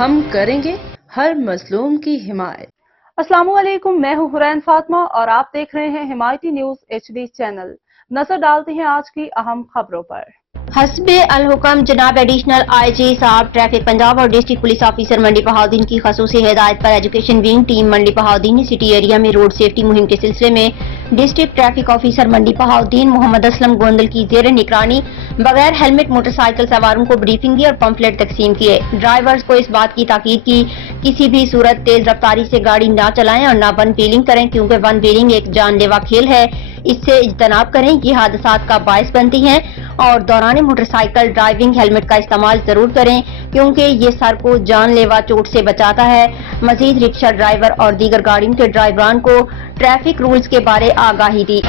ہم کریں گے ہر مظلوم کی حمایت۔ السلام علیکم، میں ہوں حرین فاطمہ اور آپ دیکھ رہے ہیں حمایتی نیوز HD چینل۔ نظر ڈالتے ہیں آج کی اہم خبروں پر۔ حسب الحکم جناب ایڈیشنل IG صاحب ٹریفک پنجاب اور ڈسٹرکٹ پولیس آفیسر منڈی بہاؤالدین کی خصوصی ہدایت پر ایجوکیشن ونگ ٹیم منڈی بہاؤالدین نے سٹی ایریا میں روڈ سیفٹی مہم کے سلسلے میں ڈسٹرکٹ ٹریفک آفیسر منڈی بہاؤالدین محمد اسلم گوندل کی زیر نگرانی بغیر ہیلمٹ موٹر سائیکل سواروں کو بریفنگ دی اور پمفلٹ تقسیم کیے۔ ڈرائیورز کو اس بات کی تاکید کی کسی بھی صورت تیز رفتاری سے گاڑی نہ چلائیں اور نہ ون ویلنگ کریں، کیونکہ ون ویلنگ ایک جان لیوا کھیل ہے، اس سے اجتناب کریں، یہ حادثات کا باعث بنتی ہیں۔ اور دوران موٹر سائیکل ڈرائیونگ ہیلمٹ کا استعمال ضرور کریں، کیونکہ یہ سر کو جان لیوا چوٹ سے بچاتا ہے۔ مزید رکشہ ڈرائیور اور دیگر گاڑیوں کے ڈرائیوران کو ٹریفک رولز کے بارے آگاہی دی۔